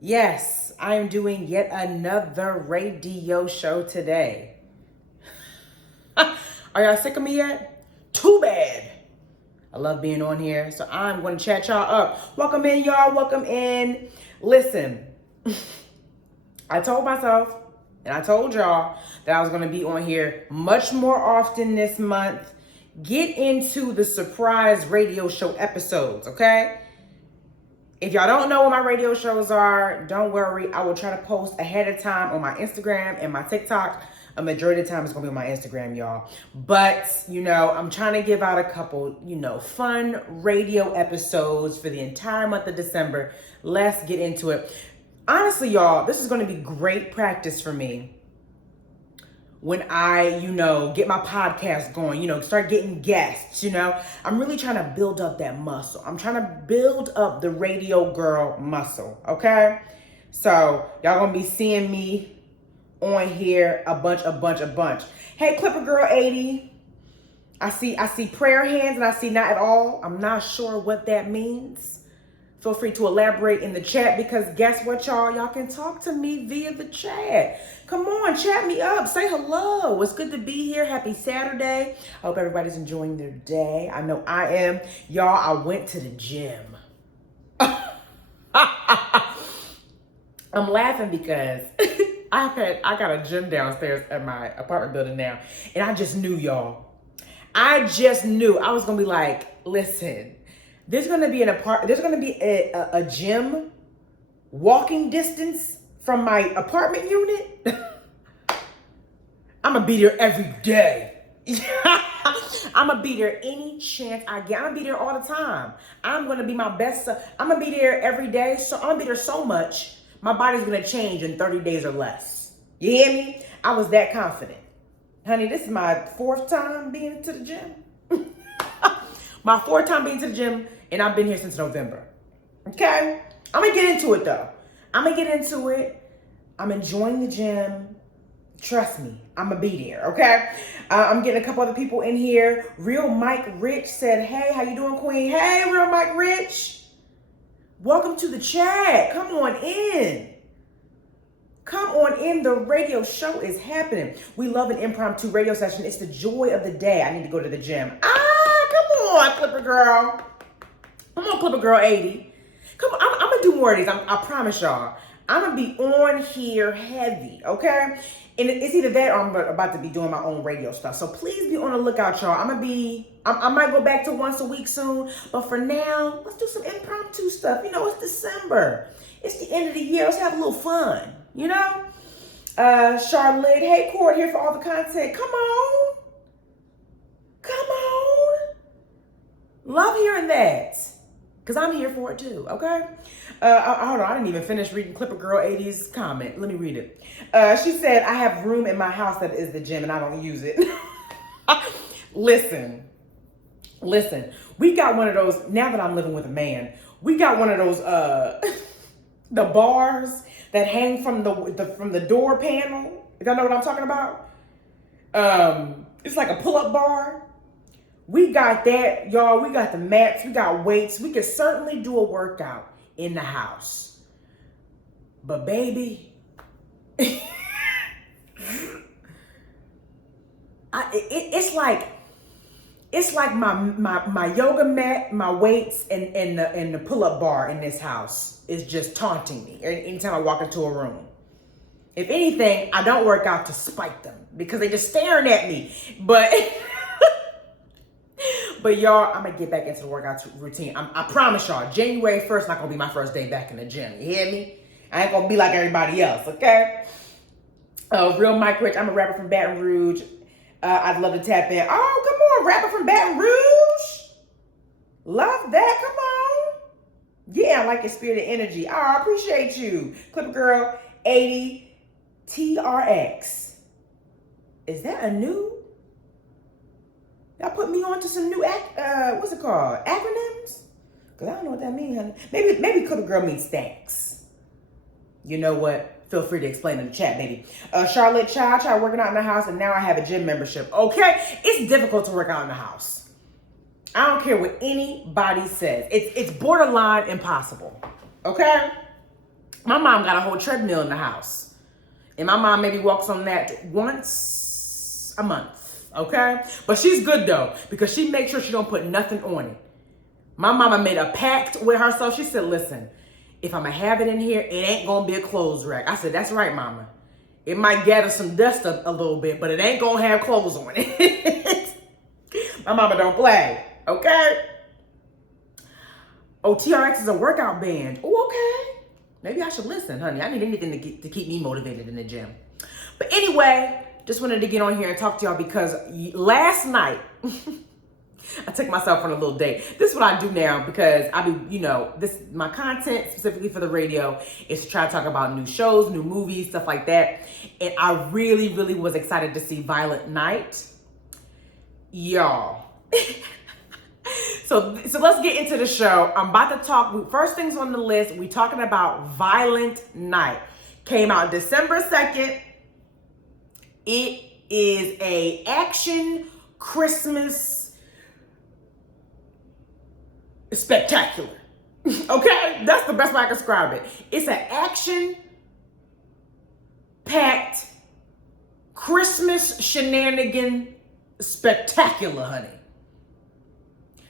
Yes, I am doing yet another radio show today. Are y'all sick of me yet? Too bad. I love being on here, so I'm going to chat y'all up. Welcome in, y'all. Welcome in. Listen, I told myself and I told y'all that I was going to be on here much more often this month. Get into the surprise radio show episodes, okay? If y'all don't know what my radio shows are, don't worry. I will try to post ahead of time on my Instagram and my TikTok. A majority of the time it's gonna be on my Instagram, y'all. But, I'm trying to give out a couple, fun radio episodes for the entire month of December. Let's get into it. Honestly, y'all, this is gonna be great practice for me when I, get my podcast going, start getting guests, I'm really trying to build up that muscle. I'm trying to build up the radio girl muscle, okay? So y'all gonna be seeing me on here a bunch. Hey, Clipper Girl 80. I see prayer hands and I see not at all. I'm not sure what that means. Feel free to elaborate in the chat because guess what, y'all? Y'all can talk to me via the chat. Come on, chat me up. Say hello. It's good to be here. Happy Saturday. I hope everybody's enjoying their day. I know I am. Y'all, I went to the gym. I'm laughing because I got a gym downstairs at my apartment building now. And I just knew, y'all. I just knew. I was going to be like, listen. There's gonna be a gym walking distance from my apartment unit. I'm gonna be there every day. I'm gonna be there any chance I get. I'm gonna be there all the time. I'm gonna be my best. I'm gonna be there every day. So I'm gonna be there so much, my body's gonna change in 30 days or less. You hear me? I was that confident. Honey, this is my fourth time being to the gym. My fourth time being to the gym, and I've been here since November. Okay? I'm going to get into it, though. I'm going to get into it. I'm enjoying the gym. Trust me, I'm going to be there, okay? I'm getting a couple other people in here. Real Mike Rich said, hey, how you doing, Queen? Hey, Real Mike Rich. Welcome to the chat. Come on in. Come on in. The radio show is happening. We love an impromptu radio session. It's the joy of the day. I need to go to the gym. Come on, Clipper Girl. Come on, Clipper Girl 80. Come on, I'm going to do more of these. I promise y'all. I'm going to be on here heavy, okay? And it's either that or I'm about to be doing my own radio stuff. So please be on the lookout, y'all. I might go back to once a week soon. But for now, let's do some impromptu stuff. It's December. It's the end of the year. Let's have a little fun, Charlotte, hey, Court, here for all the content. Come on. Come on. Love hearing that. Because I'm here for it too, okay? Hold on, I didn't even finish reading Clipper Girl 80's comment. Let me read it. She said, I have room in my house that is the gym and I don't use it. Listen. We got one of those, now that I'm living with a man, we got one of those, the bars that hang from the door panel. If y'all know what I'm talking about. It's like a pull-up bar. We got that, y'all. We got the mats. We got weights. We could certainly do a workout in the house. But baby, it's like my yoga mat, my weights, and the pull-up bar in this house is just taunting me anytime I walk into a room. If anything, I don't work out to spite them because they just staring at me. But y'all, I'm going to get back into the workout routine. I promise y'all, January 1st not going to be my first day back in the gym. You hear me? I ain't going to be like everybody else, okay? Real Mike Rich, I'm a rapper from Baton Rouge. I'd love to tap in. Oh, come on, rapper from Baton Rouge. Love that. Come on. Yeah, I like your spirit and energy. Oh, I appreciate you. Clipper Girl 80 TRX. Is that a new? Y'all put me on to some new, what's it called? Acronyms? Because I don't know what that means, honey. Maybe Clipper Girl means thanks. You know what? Feel free to explain in the chat, baby. Charlotte Child, tried working out in the house, and now I have a gym membership. Okay? It's difficult to work out in the house. I don't care what anybody says. It's borderline impossible. Okay? My mom got a whole treadmill in the house. And my mom maybe walks on that once a month, okay? But she's good though, because she makes sure she don't put nothing on it. My mama made a pact with herself. She said, listen, if I'm gonna have it in here, it ain't gonna be a clothes rack. I said, that's right, mama. It might gather some dust up a little bit, but it ain't gonna have clothes on it. My mama don't play, okay? Oh, TRX is a workout band. Oh, okay. Maybe I should listen, honey. I need anything to keep me motivated in the gym. But anyway, just wanted to get on here and talk to y'all because last night, I took myself on a little date. This is what I do now because my content specifically for the radio is to try to talk about new shows, new movies, stuff like that. And I really, really was excited to see Violent Night. Y'all. So let's get into the show. I'm about to talk, first things on the list, we talking about Violent Night. Came out December 2nd. It is a action Christmas spectacular. Okay? That's the best way I can describe it. It's an action-packed Christmas shenanigan spectacular, honey.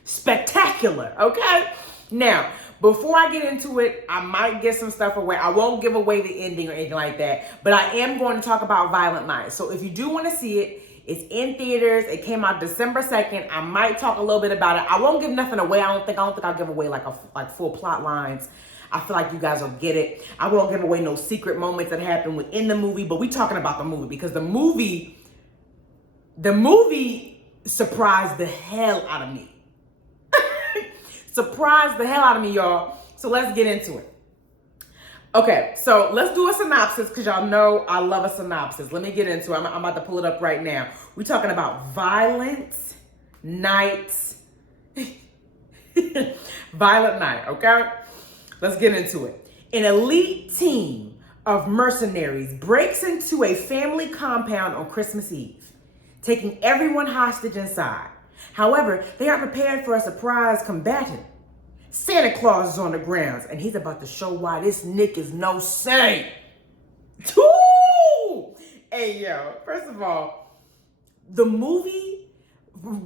Spectacular, okay? Now, before I get into it, I might get some stuff away. I won't give away the ending or anything like that, but I am going to talk about Violent Night. So if you do want to see it, it's in theaters. It came out December 2nd. I might talk a little bit about it. I won't give nothing away. I don't think I'll give away like full plot lines. I feel like you guys will get it. I won't give away no secret moments that happen within the movie, but we talking about the movie because the movie surprised the hell out of me. Surprised the hell out of me, y'all. So let's get into it. Okay, so let's do a synopsis because y'all know I love a synopsis. Let me get into it. I'm about to pull it up right now. We're talking about Violent Night. Violent Night, okay? Let's get into it. An elite team of mercenaries breaks into a family compound on Christmas Eve, taking everyone hostage inside. However, they aren't prepared for a surprise combatant. Santa Claus is on the grounds, and he's about to show why this Nick is no saint. Ooh! Hey, yo, first of all, the movie,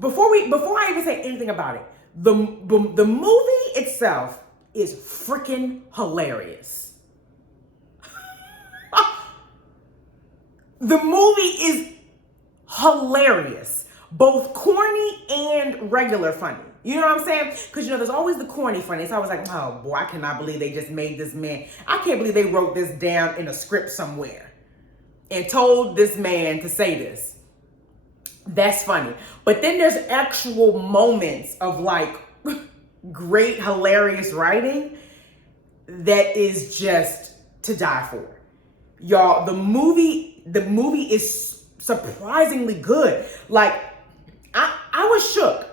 before I even say anything about it, the movie itself is freaking hilarious. The movie is hilarious. Both corny and regular funny. You know what I'm saying? Because, there's always the corny funny. It's always like, oh, boy, I cannot believe they just made this man. I can't believe they wrote this down in a script somewhere and told this man to say this. That's funny. But then there's actual moments of, great, hilarious writing that is just to die for. Y'all, the movie is surprisingly good. I was shook.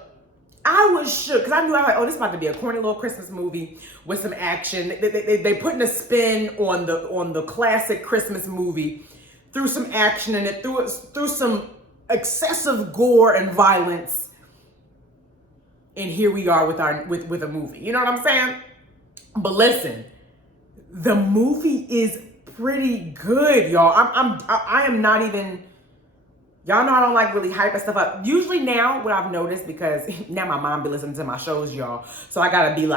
Because I knew this is about to be a corny little Christmas movie with some action. They putting a spin on the classic Christmas movie through some action in it, through some excessive gore and violence. And here we are with a movie. You know what I'm saying? But listen, the movie is pretty good, y'all. I am not even. Y'all know I don't like really hyping stuff up. Usually now, what I've noticed, because now my mom be listening to my shows, y'all. So I gotta be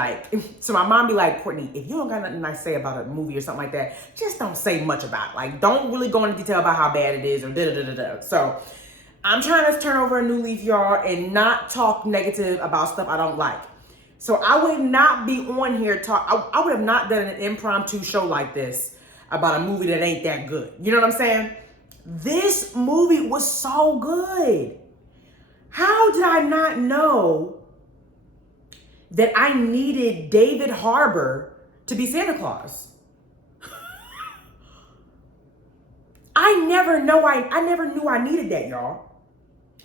so my mom be like, Courtney, if you don't got nothing nice to say about a movie or something like that, just don't say much about it. Don't really go into detail about how bad it is or da-da-da-da-da. So I'm trying to turn over a new leaf, y'all, and not talk negative about stuff I don't like. So I would not be on here I would have not done an impromptu show like this about a movie that ain't that good. You know what I'm saying? This movie was so good. How did I not know that I needed David Harbour to be Santa Claus? I never knew I needed that, y'all.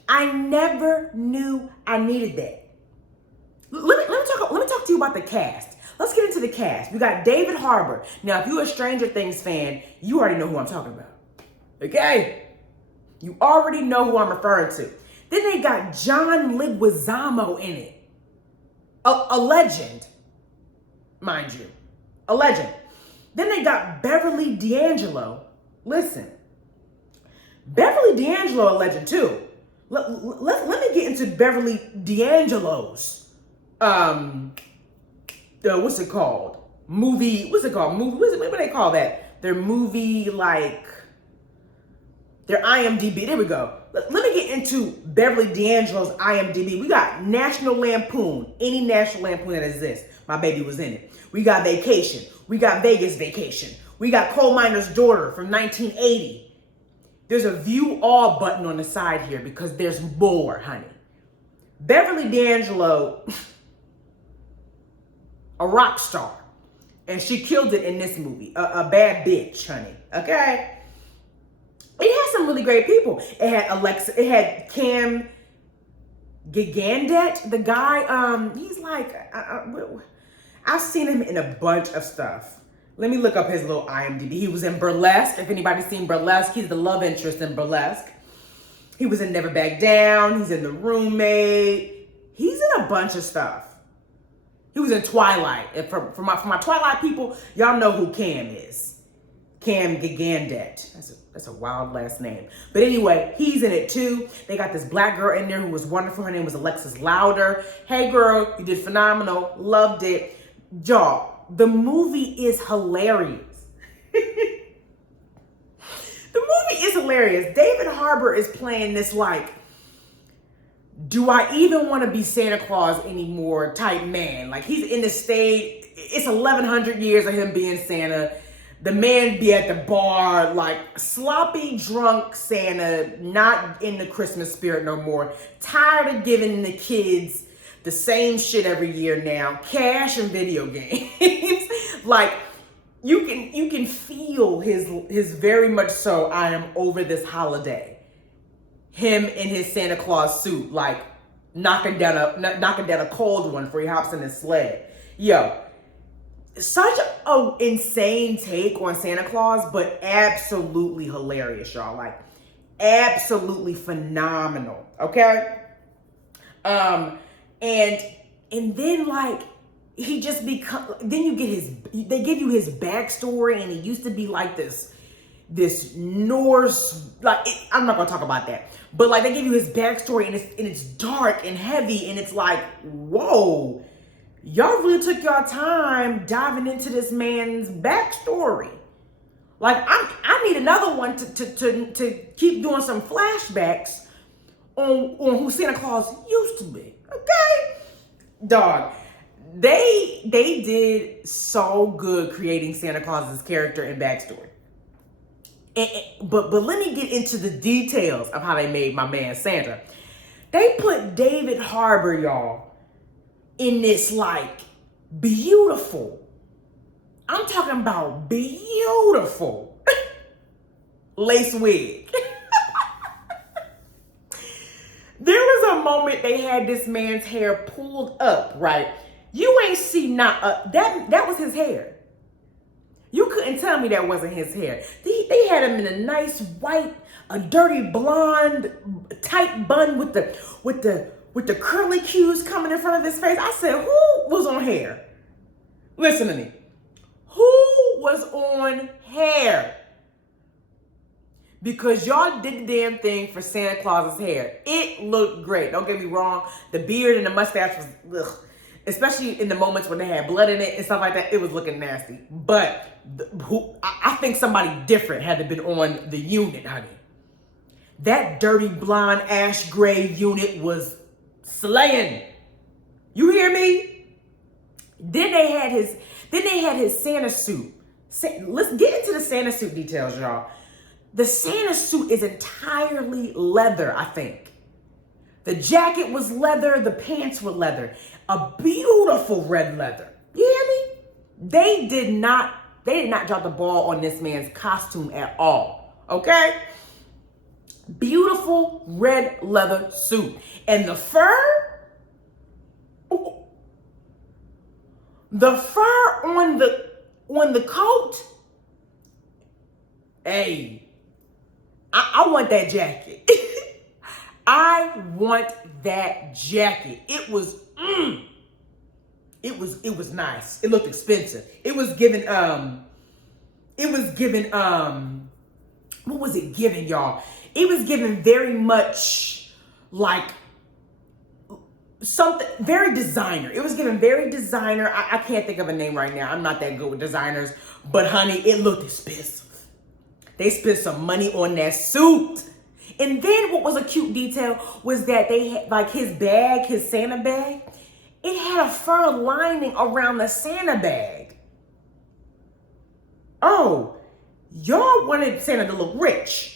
I never knew I needed that. Let me talk to you about the cast. Let's get into the cast. We got David Harbour. Now, if you're a Stranger Things fan, you already know who I'm talking about. Okay? You already know who I'm referring to. Then they got John Leguizamo in it. A legend, mind you. A legend. Then they got Beverly D'Angelo. Listen, Beverly D'Angelo a legend too. Let me get into Beverly D'Angelo's what's it called? Movie. What's it called? Movie. What do they call that? Their movie, like their IMDb. There we go. Let me get into Beverly D'Angelo's IMDb. We got National Lampoon. Any National Lampoon that exists, my baby was in it. We got Vacation. We got Vegas Vacation. We got Coal Miner's Daughter from 1980. There's a view all button on the side here because there's more, honey. Beverly D'Angelo, a rock star. And she killed it in this movie. A bad bitch, honey. Okay? It had some really great people. It had Alexa. It had Cam Gigandet, the guy. He's like, I've seen him in a bunch of stuff. Let me look up his little IMDb. He was in Burlesque. If anybody's seen Burlesque, he's the love interest in Burlesque. He was in Never Back Down. He's in The Roommate. He's in a bunch of stuff. He was in Twilight. And for my Twilight people, y'all know who Cam is. Cam Gigandet. That's a wild last name. But anyway, he's in it too. They got this black girl in there who was wonderful. Her name was Alexis Louder. Hey girl, you did phenomenal. Loved it. Y'all, the movie is hilarious. The movie is hilarious. David Harbour is playing this like, do I even want to be Santa Claus anymore type man. Like he's in the state. It's 1100 years of him being Santa. The man be at the bar, like sloppy, drunk Santa, not in the Christmas spirit no more. Tired of giving the kids the same shit every year now. Cash and video games. Like you can feel his very much so, I am over this holiday. Him in his Santa Claus suit, like knocking down a cold one before he hops in his sled. Yo, such an insane take on Santa Claus, but absolutely hilarious, y'all. Like, absolutely phenomenal. Okay? And then like he just then they give you his backstory, and he used to be like this Norse, like I'm not gonna talk about that, but like they give you his backstory, and it's dark and heavy, and it's like, whoa, y'all really took your time diving into this man's backstory. Like I need another one to keep doing some flashbacks on who Santa Claus used to be. Okay, dog. They did so good creating Santa Claus's character and backstory. But let me get into the details of how they made my man Santa. They put David Harbour, y'all, in this like beautiful, I'm talking about beautiful lace wig. There was a moment they had this man's hair pulled up, right? You ain't see that was his hair. You couldn't tell me that wasn't his hair. They had him in a nice white, a dirty blonde, tight bun with the curly cues coming in front of his face. I said, who was on hair? Listen to me. Who was on hair? Because y'all did the damn thing for Santa Claus's hair. It looked great. Don't get me wrong. The beard and the mustache was, ugh. Especially in the moments when they had blood in it and stuff like that, it was looking nasty. But I think somebody different had to been on the unit, honey. That dirty blonde ash gray unit was slaying. You hear me? Then they had his Santa suit. Let's get into the Santa suit details, y'all. The Santa suit is entirely leather, I think. The jacket was leather, the pants were leather. A beautiful red leather. You hear me? They did not drop the ball on this man's costume at all. Okay? Beautiful red leather suit. And the fur? The fur on the coat? Hey, I want that jacket. I want that jacket. It was nice. It looked expensive. It was giving It was given, what was it giving, y'all? It was given very much like something very designer. It was given very designer. I can't think of a name right now. I'm not that good with designers, but honey, it looked expensive. They spent some money on that suit. And then what was a cute detail was that they had, like, his bag, his Santa bag, it had a fur lining around the Santa bag. Oh, y'all wanted Santa to look rich.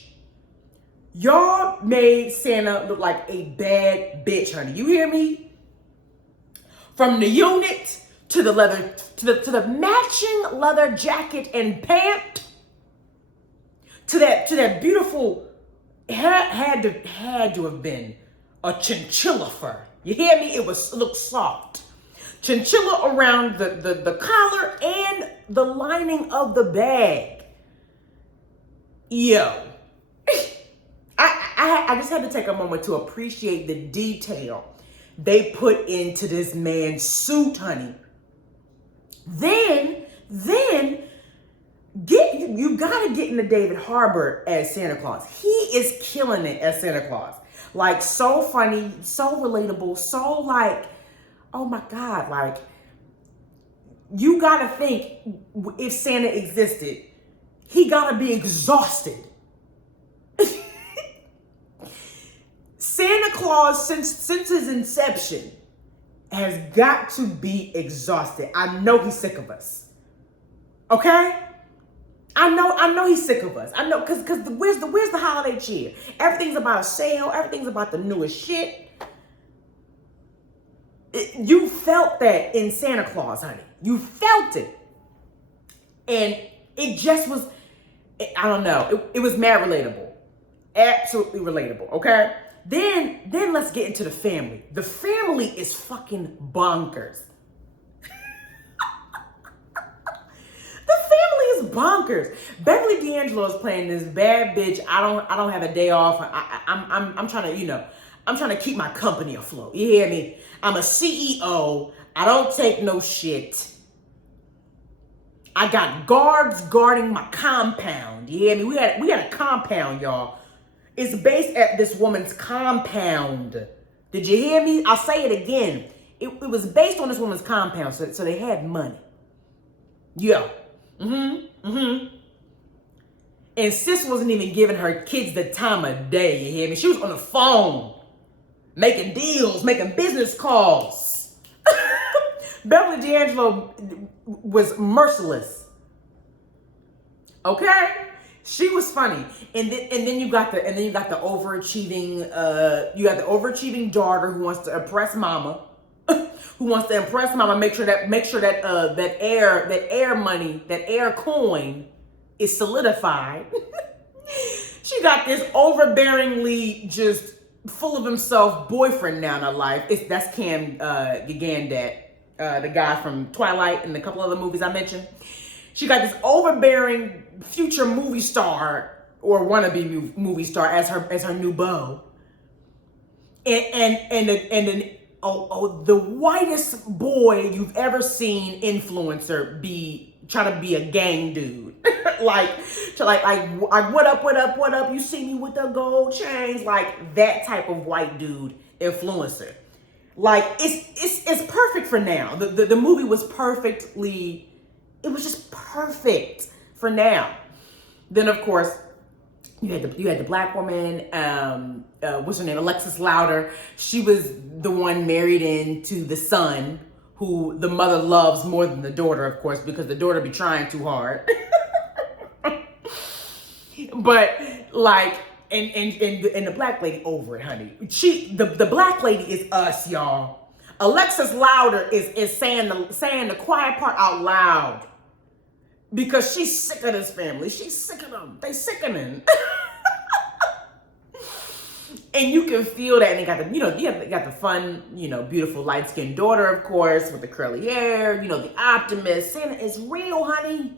Y'all made Santa look like a bad bitch, honey. You hear me? From the unit to the leather, to the matching leather jacket and pant, to that beautiful, had to have been a chinchilla fur. You hear me? It looked soft. Chinchilla around the collar and the lining of the bag. Yo. I just had to take a moment to appreciate the detail they put into this man's suit, honey. Then you gotta get into David Harbour as Santa Claus. He is killing it as Santa Claus. Like, so funny, so relatable, so like, oh my God, like, you gotta think, if Santa existed, he gotta be exhausted. Santa Claus, since his inception, has got to be exhausted. I know he's sick of us. Okay? I know he's sick of us. I know, cause where's the holiday cheer? Everything's about a sale. Everything's about the newest shit. You felt that in Santa Claus, honey. You felt it, and it just was. I don't know. It was mad relatable, absolutely relatable. Okay. Then let's get into the family. The family is fucking bonkers. Is bonkers. Beverly D'Angelo is playing this bad bitch. I don't have a day off. I'm trying to, I'm trying to keep my company afloat. You hear me? I'm a CEO. I don't take no shit. I got guards guarding my compound. You hear me? We had a compound, y'all. It's based at this woman's compound. Did you hear me? I'll say it again. It was based on this woman's compound, so they had money. Yeah. And sis wasn't even giving her kids the time of day, you hear me? She was on the phone, making deals, making business calls. Beverly D'Angelo was merciless. Okay? She was funny. And then you got the overachieving, daughter who wants to impress mama. Make sure that air money, that air coin is solidified. She got this overbearingly just full of himself boyfriend now in her life. That's Cam Gigandet, the guy from Twilight and a couple other movies I mentioned. She got this overbearing future movie star or wannabe movie star as her new beau. The whitest boy you've ever seen influencer try to be a gang dude. like what up, you see me with the gold chains, like that type of white dude influencer. Like it's perfect for now. The movie was just perfect for now. Then of course you had the black woman, what's her name? Alexis Louder. She was the one married into the son who the mother loves more than the daughter, of course, because the daughter be trying too hard. But like, and the black lady over it, honey. The black lady is us, y'all. Alexis Louder is saying the quiet part out loud. Because she's sick of this family. She's sick of them. They sickening. And you can feel that. And they got you got the fun, beautiful light-skinned daughter, of course, with the curly hair, the optimist. Santa is real, honey.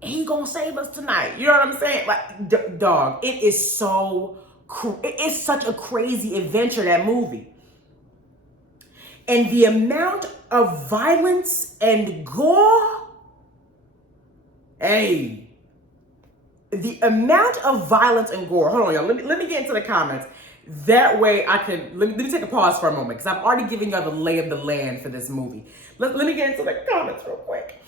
And he gonna save us tonight. You know what I'm saying? Like, dog, it is it's such a crazy adventure, that movie. And the amount of violence and gore, hey, the amount of violence and gore. Hold on, y'all. Let me get into the comments. That way I can, let me take a pause for a moment because I've already given y'all the lay of the land for this movie. Let me get into the comments real quick.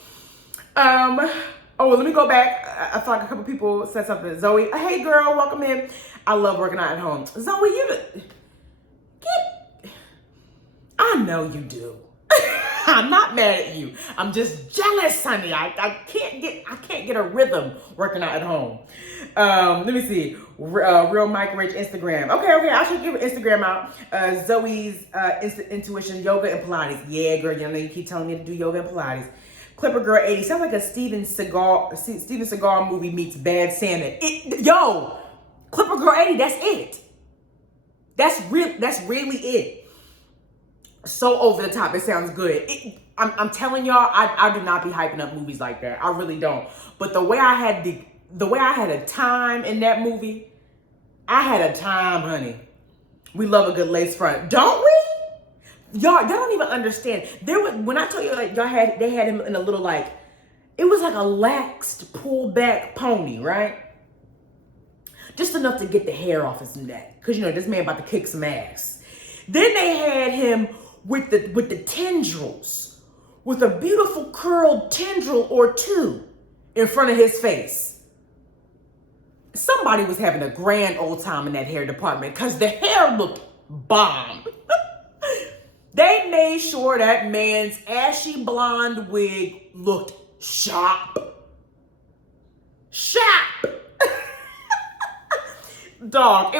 Oh, let me go back. I thought a couple people said something. Zoe, hey girl, welcome in. I love working out at home. Zoe, I know you do. I'm not mad at you. I'm just jealous, honey. I can't get a rhythm working out at home. Let me see. Real Mike Rich Instagram. Okay. I should give Instagram out. Zoe's Intuition Yoga and Pilates. Yeah, girl. You know you keep telling me to do yoga and Pilates. Clipper Girl 80 sounds like a Steven Seagal movie meets Bad Santa. Yo, Clipper Girl 80. That's it. That's really it. So over the top. It sounds good. I'm telling y'all, I do not be hyping up movies like that. I really don't. But the way I had a time in that movie, I had a time, honey. We love a good lace front, don't we? Y'all don't even understand. When I tell you, like, they had him in a little, like, it was like a laxed, pulled back pony, right? Just enough to get the hair off his neck. Because, this man about to kick some ass. Then they had him with the tendrils, with a beautiful curled tendril or two in front of his face. Somebody was having a grand old time in that hair department because the hair looked bomb. They made sure that man's ashy blonde wig looked sharp. Sharp. Dog,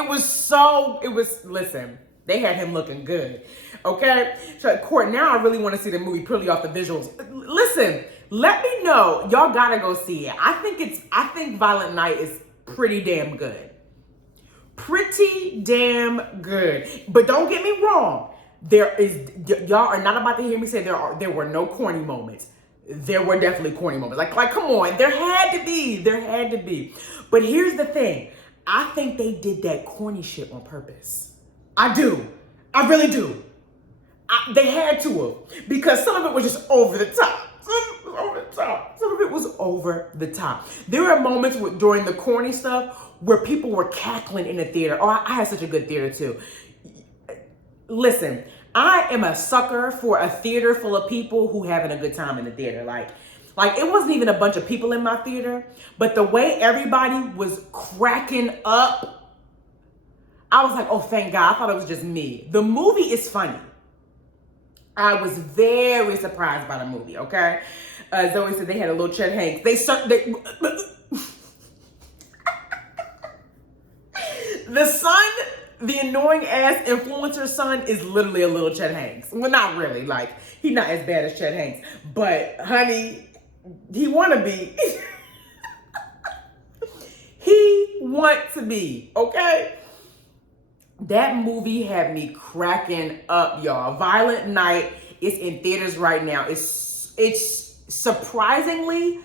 listen, they had him looking good. Okay? So, Court, now I really want to see the movie purely off the visuals. Listen, let me know. Y'all gotta go see it. I think Violent Night is pretty damn good. Pretty damn good. But don't get me wrong. Y'all are not about to hear me say there were no corny moments. There were definitely corny moments. Like come on, there had to be. But here's the thing. I think they did that corny shit on purpose. I do. I really do. They had to have, because some of it was just over the top. Some of it was over the top. There were moments during the corny stuff where people were cackling in the theater. Oh, I had such a good theater too. Listen, I am a sucker for a theater full of people who having a good time in the theater. Like it wasn't even a bunch of people in my theater, but the way everybody was cracking up, I was like, oh, thank God. I thought it was just me. The movie is funny. I was very surprised by the movie, okay? Zoe said they had a little Chet Hanks. The son, the annoying ass influencer son, is literally a little Chet Hanks. Well, not really. Like, he's not as bad as Chet Hanks. But, honey, he wanna be. He want to be, okay? That movie had me cracking up, y'all. Violent Night is in theaters right now. It's surprisingly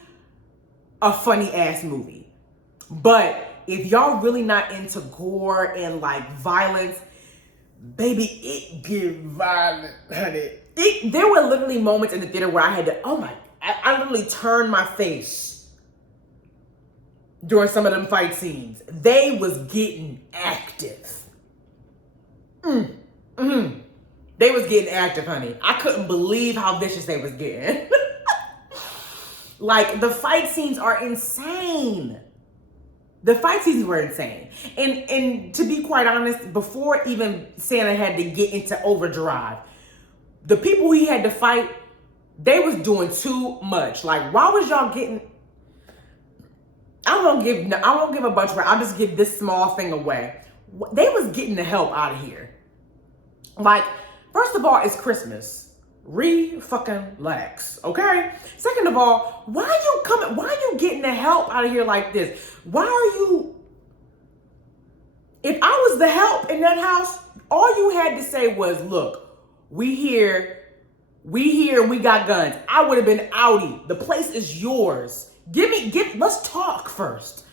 a funny ass movie. But if y'all really not into gore and like violence, baby, it get violent, honey. There were literally moments in the theater where I had to, I literally turned my face during some of them fight scenes. They was getting active. They was getting active, honey. I couldn't believe how vicious they was getting. Like, the fight scenes are insane. The fight scenes were insane. And to be quite honest, before even Santa had to get into overdrive, the people he had to fight, they was doing too much. Like, why was y'all getting... I won't give a bunch away. I'll just give this small thing away. They was getting the help out of here. Like, first of all, it's Christmas. Relax, okay? Second of all, why are you getting the help out of here like this? Why are you... If I was the help in that house, all you had to say was, look, we here, we got guns. I would have been outie. The place is yours. Let's talk first.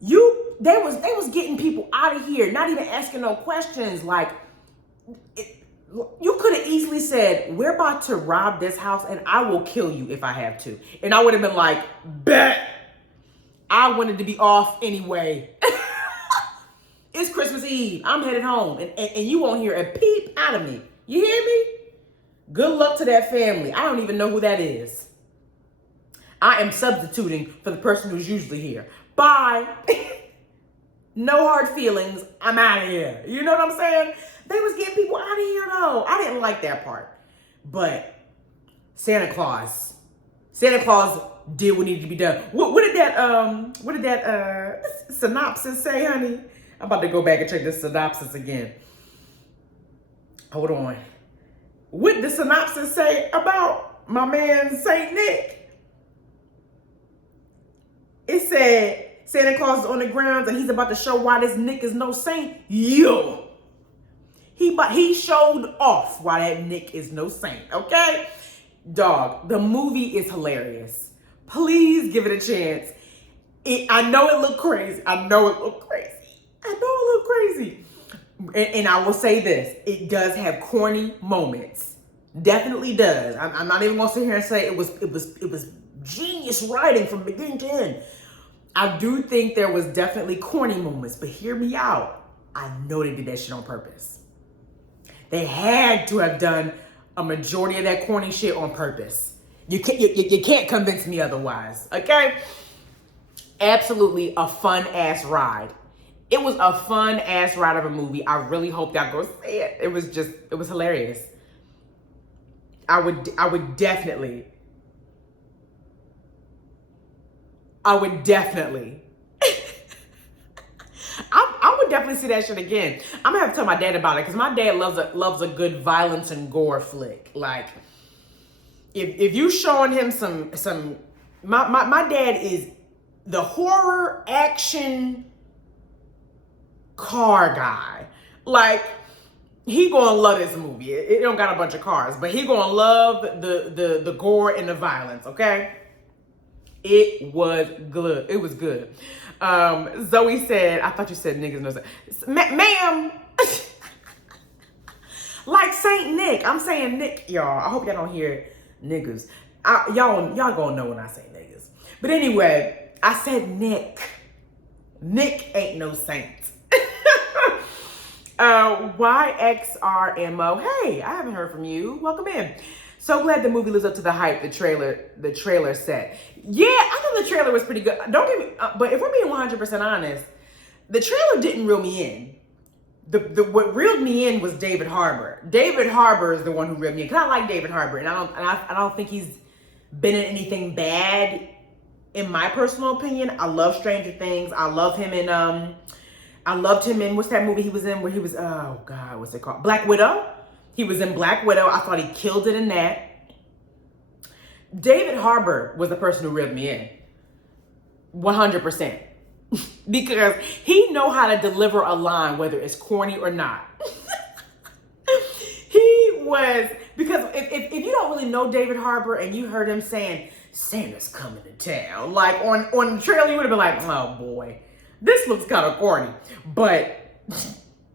They was getting people out of here, not even asking no questions. Like, you could have easily said, we're about to rob this house and I will kill you if I have to. And I would have been like, bet. I wanted to be off anyway. It's Christmas Eve. I'm headed home. And you won't hear a peep out of me. You hear me? Good luck to that family. I don't even know who that is. I am substituting for the person who's usually here. Bye. No hard feelings. I'm out of here. You know what I'm saying? They was getting people out of here though. I didn't like that part. But Santa Claus did what needed to be done. What did that synopsis say, honey? I'm about to go back and check this synopsis again. Hold on. What did the synopsis say about my man Saint Nick? It said Santa Claus is on the grounds and he's about to show why this Nick is no saint. Yo. He showed off why that Nick is no saint, okay? Dog, the movie is hilarious. Please give it a chance. I know it looked crazy. And I will say this. It does have corny moments. Definitely does. I'm not even going to sit here and say it was genius writing from beginning to end. I do think there was definitely corny moments, but hear me out. I know they did that shit on purpose. They had to have done a majority of that corny shit on purpose. You can't convince me otherwise, okay? Absolutely a fun-ass ride. It was a fun-ass ride of a movie. I really hope y'all go see it. It was hilarious. I would definitely I would definitely see that shit again. I'm gonna have to tell my dad about it because my dad loves a good violence and gore flick. Like if you showing him some my dad is the horror action car guy. Like he gonna love this movie. It don't got a bunch of cars, but he gonna love the gore and the violence, okay? It was good. It was good. Zoe said, I thought you said niggas no sense. Ma'am. Like Saint Nick. I'm saying Nick, y'all. I hope y'all don't hear niggas. Y'all gonna know when I say niggas. But anyway, I said Nick. Nick ain't no saint. YXRMO. Hey, I haven't heard from you. Welcome in. So glad the movie lives up to the hype the trailer set. Yeah, I thought the trailer was pretty good. Don't get me, but if we're being 100% honest, the trailer didn't reel me in. What reeled me in was David Harbour. David Harbour is the one who reeled me in. Cause I like David Harbour, and I don't think he's been in anything bad, in my personal opinion. I love Stranger Things. I loved him in what's that movie he was in where he was, oh God, what's it called? Black Widow. He was in Black Widow. I thought he killed it in that. David Harbour was the person who reeled me in. 100%. Because he know how to deliver a line, whether it's corny or not. Because if you don't really know David Harbour and you heard him saying, Santa's coming to town, like on the trailer, you would have been like, oh boy, this looks kind of corny. But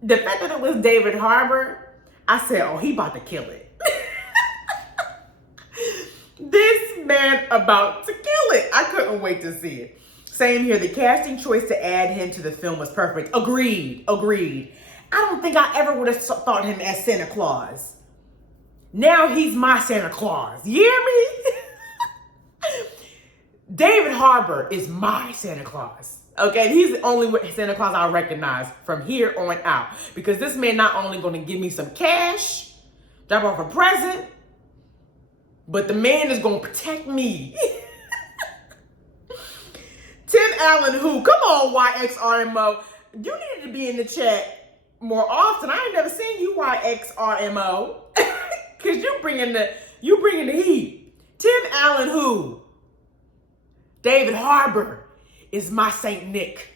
the fact that it was David Harbour, I said, oh, he about to kill it. This man about to kill it. I couldn't wait to see it. Same here. The casting choice to add him to the film was perfect. Agreed. I don't think I ever would have thought him as Santa Claus. Now he's my Santa Claus. You hear me? David Harbour is my Santa Claus. Okay, he's the only Santa Claus I recognize from here on out. Because this man not only going to give me some cash, drop off a present, but the man is going to protect me. Tim Allen, who? Come on, YXRMO. You needed to be in the chat more often. I ain't never seen you, YXRMO. Because you bringing the heat. Tim Allen, who? David Harbour is my Saint Nick,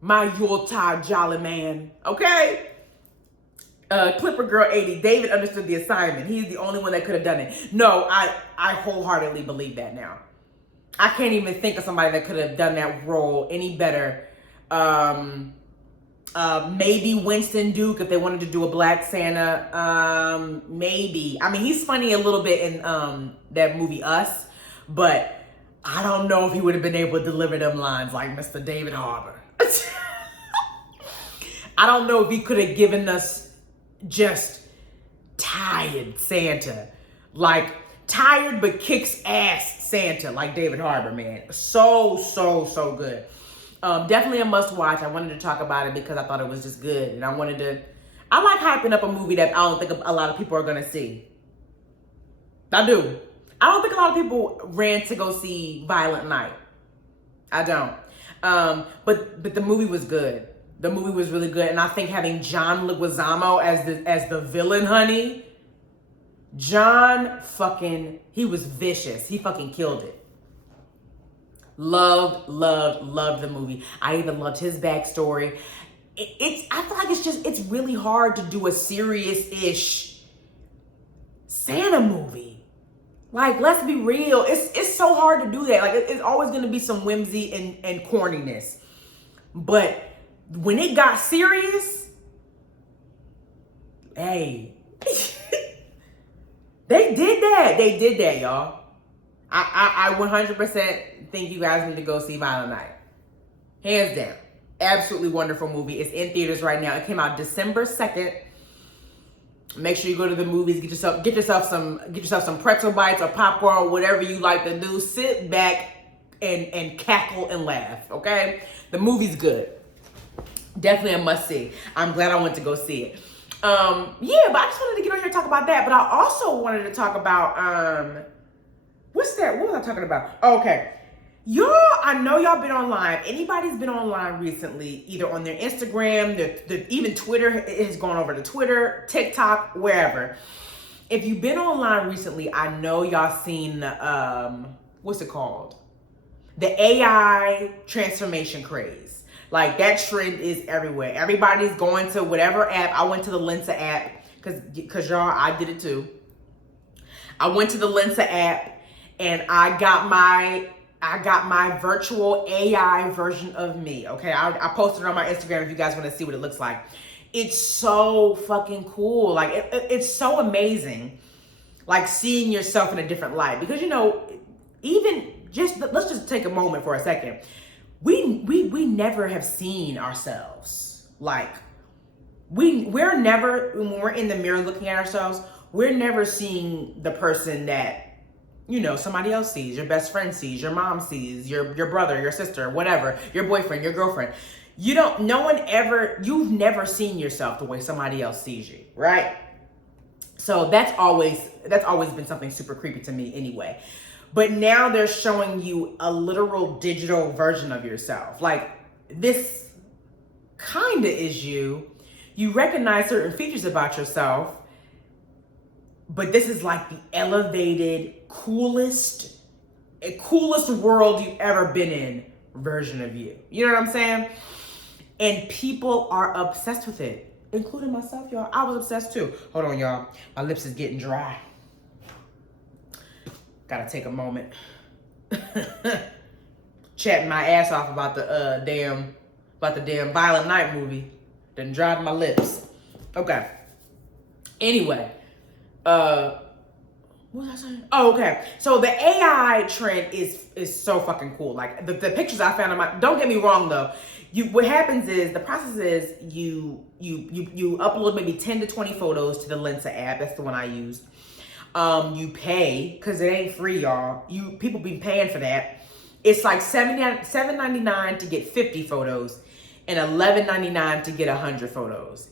my Yuletide jolly man, okay? Clipper Girl 80, David understood the assignment. He's the only one that could have done it. No, I wholeheartedly believe that now. I can't even think of somebody that could have done that role any better. Maybe Winston Duke if they wanted to do a Black Santa. Maybe. I mean, he's funny a little bit in that movie Us, but I don't know if he would have been able to deliver them lines like Mr. David Harbour. I don't know if he could have given us just tired Santa. Like tired but kicks ass Santa like David Harbour, man. So good. Definitely a must watch. I wanted to talk about it because I thought it was just good. And I like hyping up a movie that I don't think a lot of people are going to see. I do. I don't think a lot of people ran to go see Violent Night. I don't. But the movie was good. The movie was really good. And I think having John Leguizamo as the villain, honey, John he was vicious. He fucking killed it. Loved the movie. I even loved his backstory. I feel like it's really hard to do a serious-ish Santa movie. Like, let's be real. It's so hard to do that. Like, it's always going to be some whimsy and corniness. But when it got serious, hey, they did that. They did that, y'all. I 100% think you guys need to go see Violent Night. Hands down. Absolutely wonderful movie. It's in theaters right now. It came out December 2nd. Make sure you go to the movies, get yourself some pretzel bites or popcorn or whatever you like to do. Sit back and cackle and laugh, okay? The movie's good. Definitely a must see. I'm glad I went to go see it. Yeah, but I just wanted to get on here and talk about that. But I also wanted to talk about what's that? What was I talking about? Oh, okay. Y'all, I know y'all been online. Anybody's been online recently, either on their Instagram, even Twitter has gone over to Twitter, TikTok, wherever. If you've been online recently, I know y'all seen what's it called? The AI transformation craze. Like that trend is everywhere. Everybody's going to whatever app. I went to the Lensa app because y'all, I did it too. I went to the Lensa app and I got my virtual AI version of me, okay? I posted it on my Instagram if you guys want to see what it looks like. It's so fucking cool. Like, it's so amazing, like, seeing yourself in a different light. Because, you know, let's just take a moment for a second. We never have seen ourselves. Like, we're never, when we're in the mirror looking at ourselves, we're never seeing the person that, you know, somebody else sees, your best friend sees, your mom sees, your brother, your sister, whatever, your boyfriend, your girlfriend. You've never seen yourself the way somebody else sees you, right? So that's always been something super creepy to me anyway. But now they're showing you a literal digital version of yourself. Like, this kinda is you. You recognize certain features about yourself, but this is like the elevated, coolest world you've ever been in version of you. You know what I'm saying? And people are obsessed with it, including myself, y'all. I was obsessed too. Hold on, y'all. My lips is getting dry. Gotta take a moment. Chatting my ass off about the damn Violent Night movie. Done dried my lips. Okay. Anyway. What was I saying? Oh, okay. So the AI trend is so fucking cool. Like the pictures I found don't get me wrong though. What happens is the process is you upload maybe 10 to 20 photos to the Lensa app. That's the one I used. You pay because it ain't free, y'all. People be paying for that. It's like $7.99 to get 50 photos and $11.99 to get 100 photos.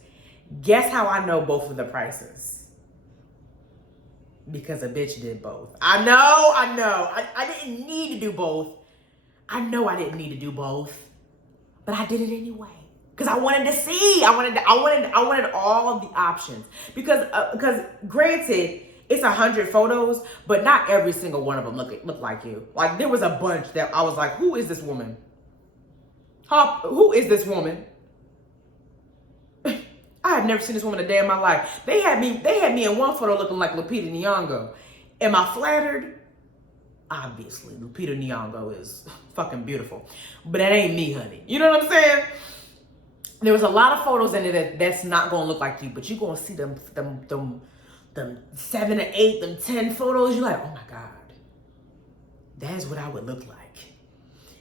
Guess how I know both of the prices? Because a bitch did both. I know. I didn't need to do both. I know I didn't need to do both, but I did it anyway because I wanted to see. I wanted all the options because granted, it's 100 photos, but not every single one of them look like you. Like there was a bunch that I was like, who is this woman? Who is this woman? I have never seen this woman a day in my life. They had me in one photo looking like Lupita Nyong'o. Am I flattered? Obviously, Lupita Nyong'o is fucking beautiful. But that ain't me, honey. You know what I'm saying? There was a lot of photos in it that's not gonna look like you, but you're gonna see them 7 or 8, them 10 photos. You're like, oh my God. that is what I would look like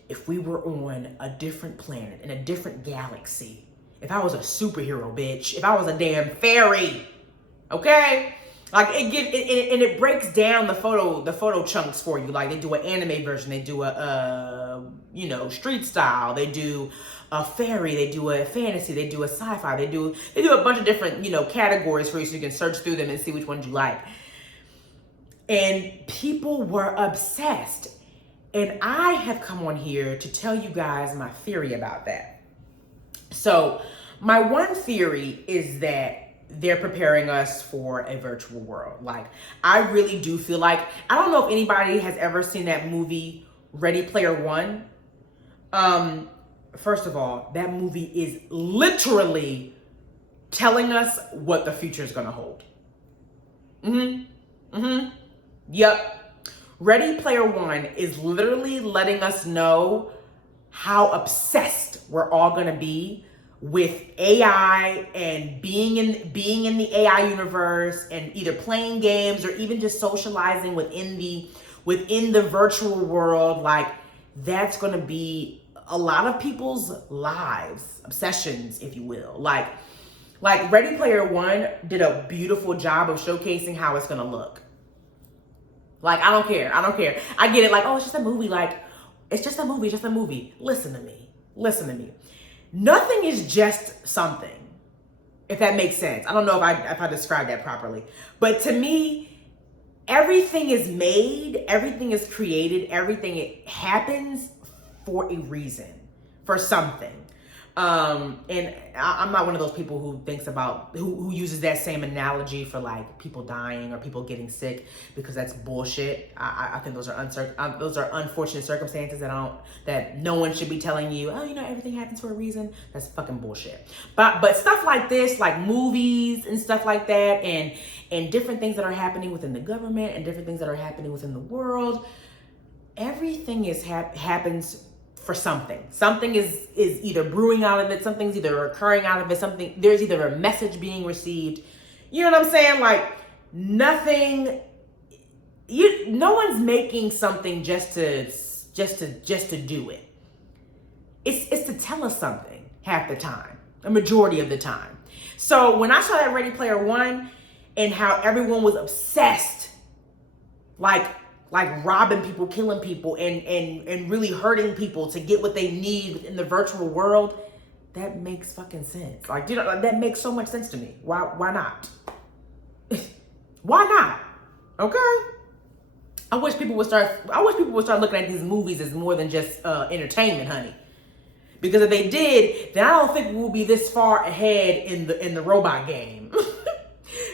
if we were on a different planet, in a different galaxy. If I was a superhero, bitch. If I was a damn fairy. Okay? Like it breaks down the photo chunks for you. Like they do an anime version, they do a street style, they do a fairy, they do a fantasy, they do a sci-fi, they do a bunch of different, categories for you so you can search through them and see which ones you like. And people were obsessed. And I have come on here to tell you guys my theory about that. So my one theory is that they're preparing us for a virtual world. Like, I really do feel like, I don't know if anybody has ever seen that movie, Ready Player One. First of all, that movie is literally telling us what the future is gonna hold. Yep. Ready Player One is literally letting us know how obsessed we're all gonna be with AI and being in the AI universe and either playing games or even just socializing within the virtual world. Like, that's gonna be a lot of people's lives, obsessions, if you will. Like Ready Player One did a beautiful job of showcasing how it's gonna look. Like, I don't care. I get it. Like, oh, it's just a movie. Like, it's just a movie. Listen to me. Nothing is just something, if that makes sense. I don't know if I described that properly. But to me, everything is made, everything is created, it happens for a reason, for something. And I'm not one of those people who thinks about, who uses that same analogy for like people dying or people getting sick, because that's bullshit. I think those are unfortunate circumstances that no one should be telling you, oh, everything happens for a reason. That's fucking bullshit. But stuff like this, like movies and stuff like that, and different things that are happening within the government and different things that are happening within the world, everything happens for something. Something is either brewing out of it, something's either occurring out of it, there's either a message being received. You know what I'm saying? Like, no one's making something just to do it. It's to tell us something half the time, a majority of the time. So when I saw that Ready Player One and how everyone was obsessed, like robbing people, killing people, and really hurting people to get what they need within the virtual world, that makes fucking sense. Like, that makes so much sense to me. Why not? Why not? Okay. I wish people would start looking at these movies as more than just entertainment, honey. Because if they did, then I don't think we'll be this far ahead in the robot game.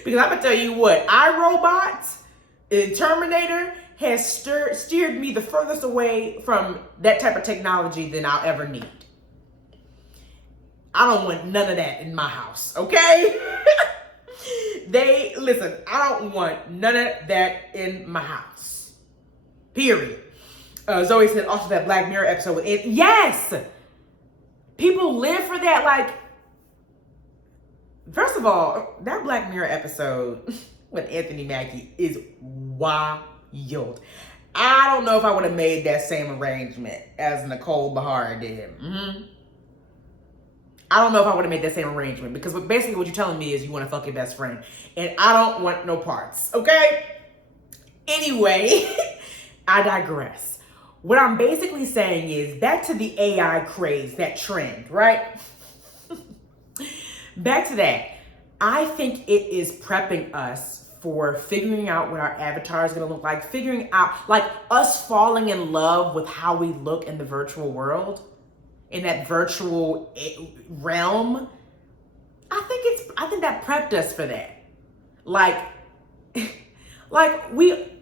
Because I'm gonna tell you what, iRobot, Terminator, has steered me the furthest away from that type of technology than I'll ever need. I don't want none of that in my house, okay? I don't want none of that in my house. Period. Zoe said also that Black Mirror episode. Yes! People live for that. Like, first of all, that Black Mirror episode with Anthony Mackie is wild. I don't know if I would have made that same arrangement as Nicole Bahar did. I don't know if I would have made that same arrangement, because basically what you're telling me is you want to fuck your best friend, and I don't want no parts, okay? Anyway, I digress. What I'm basically saying is, back to the AI craze, that trend, right? Back to that. I think it is prepping us for figuring out what our avatar is going to look like, figuring out, like, us falling in love with how we look in the virtual world, in that virtual realm. I think that prepped us for that.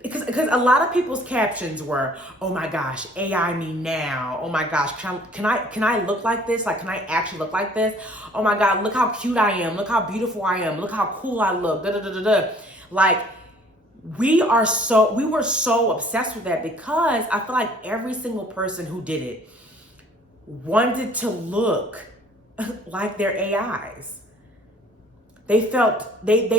Because a lot of people's captions were, oh my gosh, AI me now. Oh my gosh, can I look like this? Like, can I actually look like this? Oh my God, look how cute I am. Look how beautiful I am. Look how cool I look. Da da da da da. Like, we were so obsessed with that, because I feel like every single person who did it wanted to look like their AIs. they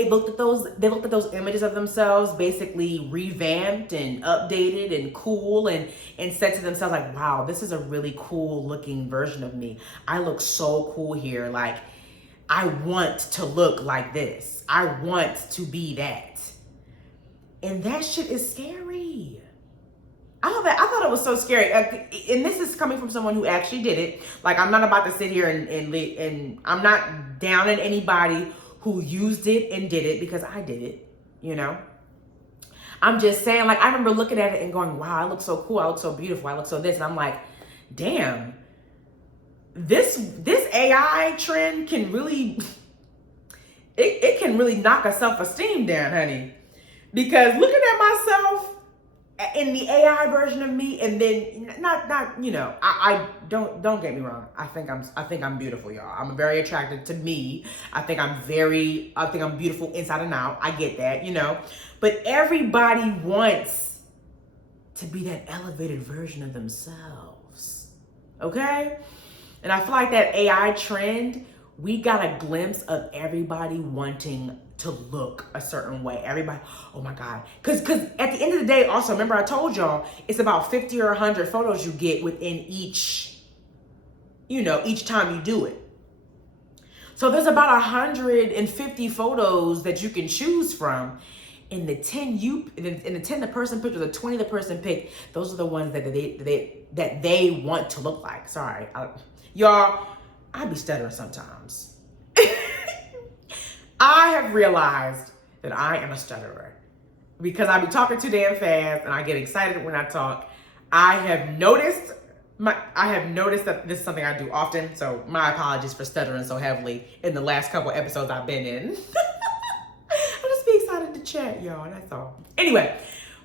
looked at those images of themselves, basically revamped and updated and cool, and said to themselves like, wow, this is a really cool looking version of me. I look so cool here. Like, I want to look like this. I want to be that. And that shit is scary. I thought it was so scary. And this is coming from someone who actually did it. Like, I'm not about to sit here and I'm not downing anybody who used it and did it, because I did it, you know? I'm just saying, like, I remember looking at it and going, wow, I look so cool. I look so beautiful. I look so this. And I'm like, damn, this AI trend can really, it can really knock a self-esteem down, honey. Because looking at myself in the AI version of me, and then not you know, I don't get me wrong. I think I'm beautiful, y'all. I'm very attracted to me. I think I'm beautiful inside and out. I get that, you know. But everybody wants to be that elevated version of themselves. Okay? And I feel like that AI trend, we got a glimpse of everybody wanting to look a certain way. Everybody, oh my God. Because at the end of the day, also, remember I told y'all, it's about 50 or 100 photos you get within each time you do it. So there's about 150 photos that you can choose from. In the 10 the person picked, or the 20 the person picked, those are the ones that they want to look like. Sorry. Y'all, I be stuttering sometimes. I have realized that I am a stutterer because I be talking too damn fast and I get excited when I talk. I have noticed that this is something I do often, so my apologies for stuttering so heavily in the last couple episodes I've been in. I'll just be excited to chat, y'all, that's all. Anyway,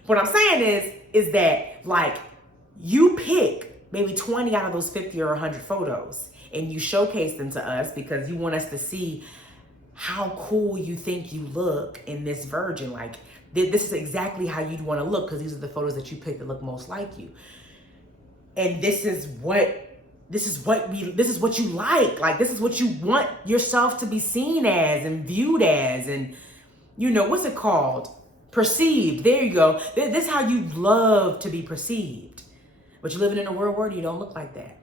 what I'm saying is that, like, you pick maybe 20 out of those 50 or 100 photos and you showcase them to us because you want us to see how cool you think you look in this version. Like, this is exactly how you'd want to look because these are the photos that you picked that look most like you. And this is what you like. Like, this is what you want yourself to be seen as and viewed as, and, you know, what's it called? Perceived. There you go. This is how you love to be perceived. But you're living in a world where you don't look like that.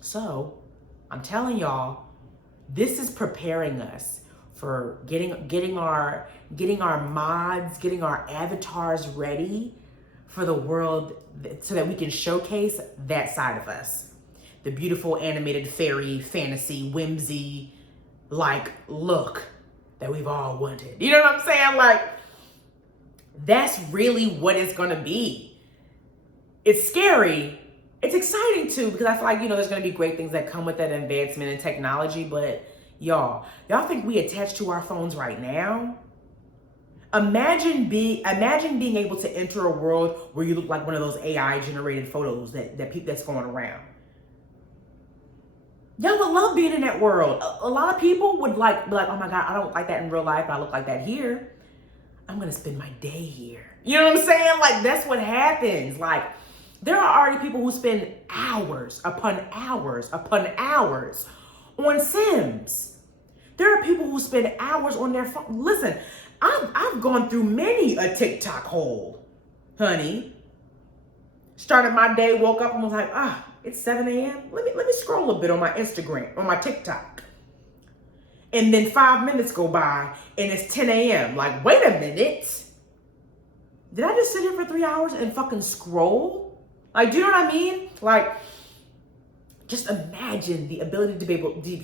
So I'm telling y'all, this is preparing us for getting our mods, getting our avatars ready for the world, so that we can showcase that side of us. The beautiful animated fairy, fantasy, whimsy, like, look that we've all wanted. You know what I'm saying? Like, that's really what it's gonna be. It's scary. It's exciting too, because I feel like, you know, there's gonna be great things that come with that advancement in technology, but y'all think we attach to our phones right now? Imagine being able to enter a world where you look like one of those AI generated photos that's going around. Y'all would love being in that world. A lot of people would be like, oh my God, I don't like that in real life, but I look like that here. I'm gonna spend my day here. You know what I'm saying? Like, that's what happens. Like, there are already people who spend hours upon hours upon hours on Sims. There are people who spend hours on their phone. Listen, I've gone through many a TikTok hole, honey. Started my day, woke up and was like, it's 7 a.m. Let me scroll a bit on my Instagram, on my TikTok. And then 5 minutes go by and it's 10 a.m. Like, wait a minute. Did I just sit here for 3 hours and fucking scroll? Like, do you know what I mean? Like, just imagine the ability to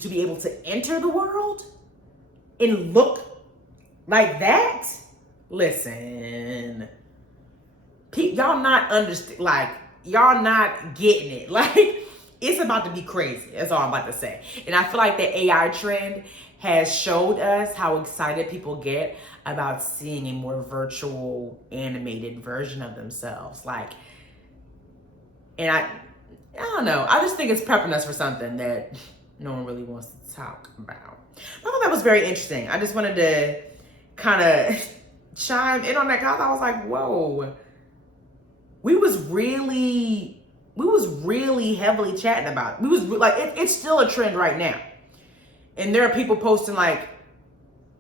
be able to enter the world and look like that. Listen, y'all not understand. Like, y'all not getting it. Like, it's about to be crazy. That's all I'm about to say. And I feel like the AI trend has showed us how excited people get about seeing a more virtual, animated version of themselves. Like, and I don't know. I just think it's prepping us for something that no one really wants to talk about. I thought that was very interesting. I just wanted to kind of chime in on that because I was like, whoa. We was really heavily chatting about it. We was like, it's still a trend right now. And there are people posting like,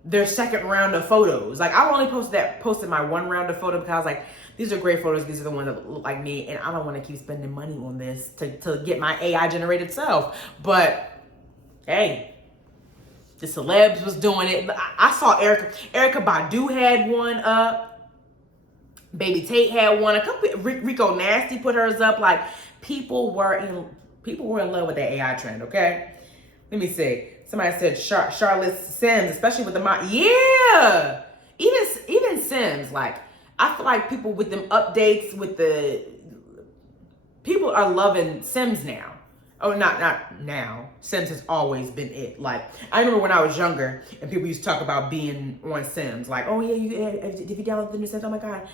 their second round of photos. Like I only posted my one round of photo because I was like, these are great photos. These are the ones that look like me, and I don't want to keep spending money on this to get my AI generated self. But hey, the celebs was doing it. I saw Erica Badu had one up. Baby Tate had one. A couple. Rico Nasty put hers up. Like people were in love with that AI trend. Okay, let me see. Somebody said Charlotte Sims, especially with the yeah. Even Sims, like I feel like people with them updates with the people are loving Sims now. Oh, not now. Sims has always been it. Like I remember when I was younger and people used to talk about being on Sims. Like, oh yeah, if you download the new Sims, oh my god,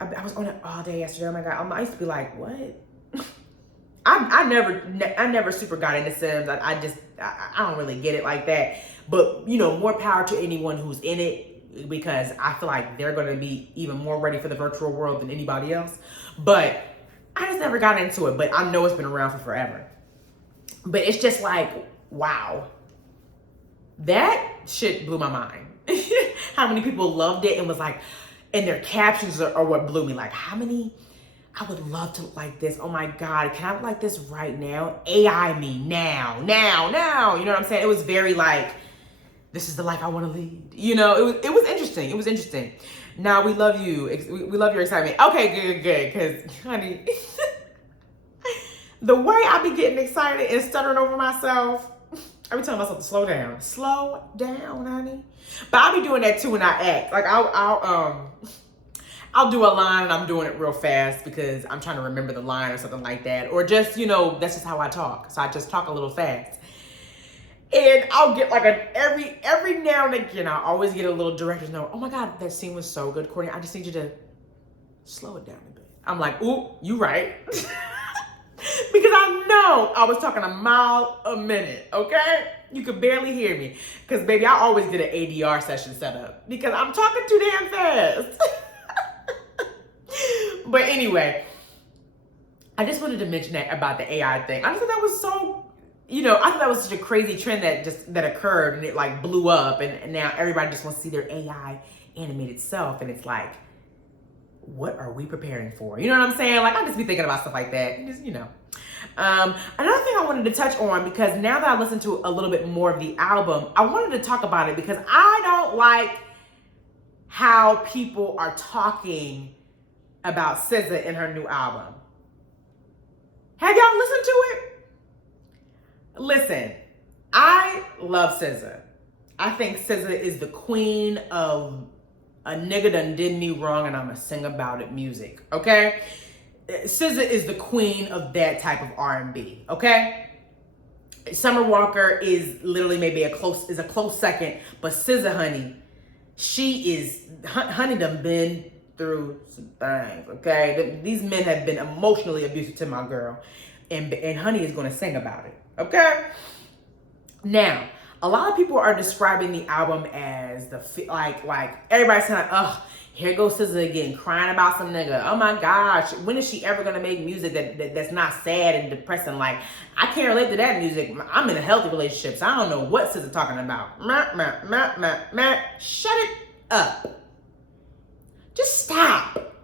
I was on it all day yesterday. Oh my god, I used to be like, what? I never super got into Sims. I don't really get it like that. But you know, more power to anyone who's in it, because I feel like they're going to be even more ready for the virtual world than anybody else. But I just never got into it. But I know it's been around for forever. But it's just like, wow, that shit blew my mind. How many people loved it and was like, and their captions are what blew me. Like, how many? I would love to like this. Oh my God, can I like this right now? AI me now. You know what I'm saying? It was very like, this is the life I want to lead. You know, it was interesting. It was interesting. Now we love you. We love your excitement. Okay, good. Because, honey, the way I be getting excited and stuttering over myself, I be telling myself to slow down. Slow down, honey. But I be doing that too when I act. Like I'll do a line and I'm doing it real fast because I'm trying to remember the line or something like that. Or just, you know, that's just how I talk. So I just talk a little fast. And I'll get like every now and again, I always get a little director's note. Oh my God, that scene was so good, Courtney. I just need you to slow it down a bit. I'm like, ooh, you right. Because I know I was talking a mile a minute, okay? You could barely hear me. Because baby, I always get an ADR session set up because I'm talking too damn fast. But anyway, I just wanted to mention that about the AI thing. I just thought that was so, you know, I thought that was such a crazy trend that occurred and it like blew up and now everybody just wants to see their AI animated self. And it's like, what are we preparing for? You know what I'm saying? Like I just be thinking about stuff like that. And just, you know. Another thing I wanted to touch on, because now that I listened to a little bit more of the album, I wanted to talk about it because I don't like how people are talking about SZA in her new album. Have y'all listened to it? Listen, I love SZA. I think SZA is the queen of a nigga done did me wrong and I'ma sing about it music, okay? SZA is the queen of that type of R&B, okay? Summer Walker is literally maybe a close second, but SZA, honey, honey done been through some things, okay? These men have been emotionally abusive to my girl, and honey is gonna sing about it, okay? Now, a lot of people are describing the album as like everybody's saying, ugh, here goes SZA again, crying about some nigga. Oh my gosh, when is she ever gonna make music that's not sad and depressing? Like, I can't relate to that music. I'm in a healthy relationship, so I don't know what SZA talking about. Shut it up. Just stop.